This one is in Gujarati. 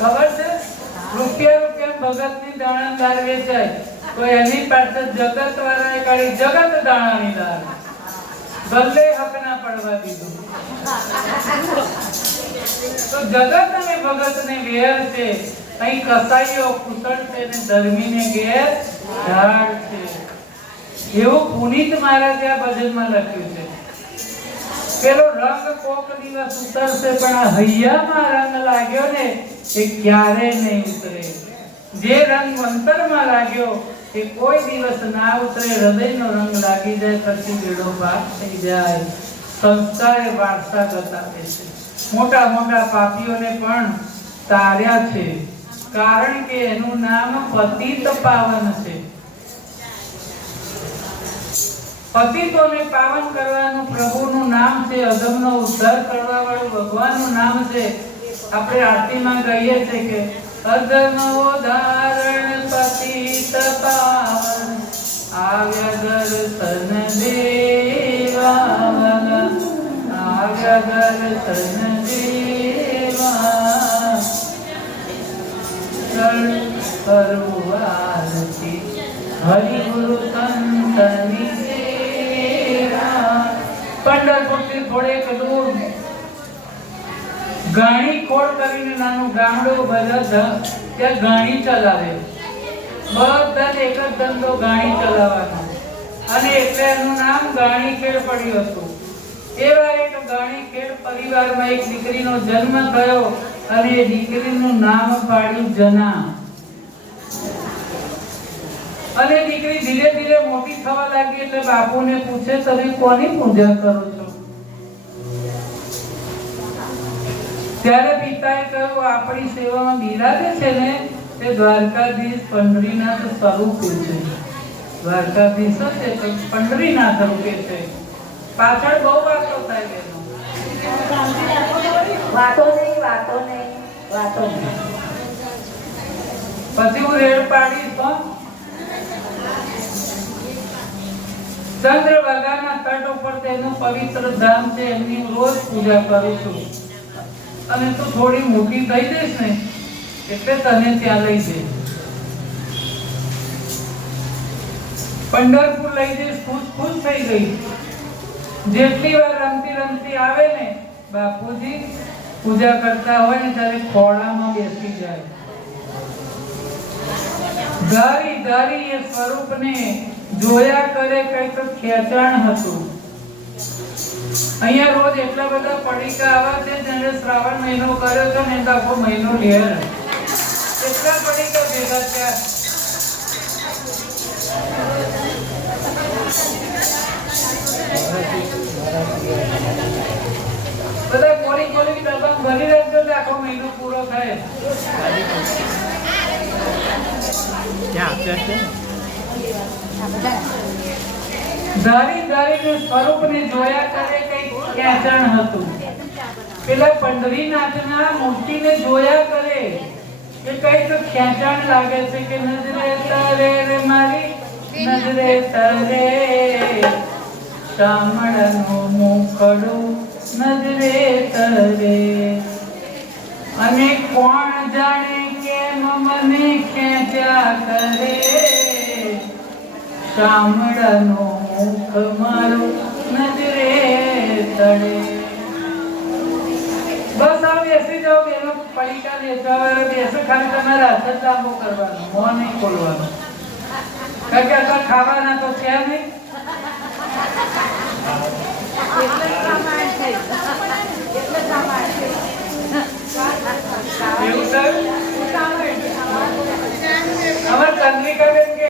ખબર છે? રૂપિયા ભગતની દાણાની દાળ વેચાય તો એની પાસે જગત વાળાએ કાઢી જગત દાણાની દાળ, ગલ્લે હક ના પડવા દીધું. તો જગત અને ભગત ને વેર છે. અહીં કસાઈઓ કુશળ છે ને ધર્મીને ઘેર ઝાડ છે. એવું પુનિત મહારાજે આ ભજનમાં લખ્યું છે. પેલો રંગ કોક દિવસ ઉતરશે પણ આ હૈયામાં રંગ લાગ્યો ને એ ક્યારે નહીં ઉતરે. જે રંગ અંતરમાં લાગ્યો એ કોઈ દિવસ ના ઉતરે. હૃદયનો રંગ લાગી જાય પછી બેડો પાર થઈ જાય. સંસ્કાર એ વારસાગત આપે છે. મોટા મોટા પાપીઓને પણ તાર્યા છે, કારણ કે એનું નામ પતિત પાવન છે. પતિતોને પાવન કરવાનું પ્રભુનું નામ છે. અધમનો ઉદ્ધાર કરવા વાળું ભગવાનનું નામ છે. આપણે આરતીમાં કહીએ છીએ કે અધમ ઉદ્ધારણ પતિત પાવન આવ્યા દર્શન દેવા, આવ્યા દર્શન દેવા, કરું આરતી હરિ ગુરુ સંતની સેવા. પંઢરપુરથી થોડેક દૂર ગાણી ખોળ કરીને નાનું ગામડું, બધા ત્યાં ગાણી ચલાવે. બધા એક જ ધંધો ગાણી ચલાવવાનો, અને એટલે એનું નામ ગાણીખેડ પડ્યું હતું. એવા એક ગાણીખેડ પરિવારમાં એક દીકરીનો જન્મ થયો અને એ દીકરીનું નામ પાડ્યું જના. અને દીકરી ધીરે ધીરે મોટી થવા લાગી એટલે બાપુને પૂછે તમે કોની પૂજા કરો છો? ત્યારે પિતાએ કહ્યું આપણી સેવામાં બિરાજે છે ને તે દ્વારકાધીશ પંઢરીનાથ સ્વરૂપે છે. દ્વારકાધીશ છે પંઢરીનાથ રૂપે છે. પાછળ બહુ વાતો થાય બેનો. વાતો નહીં, વાતો નહીં, વાતો નહીં. પછી હું રેડ પાડીશ પણ ચંદ્રભાગાના તટ ઉપર તેનું પવિત્ર ધામ છે. એમની રોજ પૂજા કરું છું. અને તું થોડી મોટી થઈ જઈશ ને એટલે તને ત્યાં લઈ જઈશ. પંઢરપુર લઈ જઈશ. ખુશ થઈ ગઈ. જેટલી વાર રમતી રમતી આવે ને બાપુજી પૂજા કરતા હોય ને ત્યારે ખોળામાં બેસી જાય. ધારી ધારી એ સ્વરૂપને જોયા કરે. કઈક ખેંચાણ હતું. અહીંયા રોજ એટલા બધા પડીકા આવા છે. જેને શ્રાવણ મહિનો કર્યો છે ને તો આખો મહિનો લેર એટલા પડીકા ભેગા થયા. બધા કોરી કોરી ડબ્બા ભરી રાખજો એટલે આખો મહિનો પૂરો થાય. ધારી ધારીને સ્વરૂપને જોયા કરે. કઈક ખેંચાણ હતું. પેલા પંઢરીનાથના મૂર્તિને જોયા કરે કે કઈક ખેંચાણ લાગે છે કે નજરે તરે રે મારી નજરે તરે, શામળનું મુખડું નજરે તરે. અને કોણ જાણે કેમ મને ખેંચ્યા કરે, શામળનો મુખ મારું નજરે તળે. બસ આ બેસી જાઓ બેનો. પડીકા લેતા બેસે ખાલી તમારે હાથ જ લાંબો કરવાનો, મોં નહીં ખોલવાનો. કારણ કે અત્યારે ખાવાના તો છે નહીં.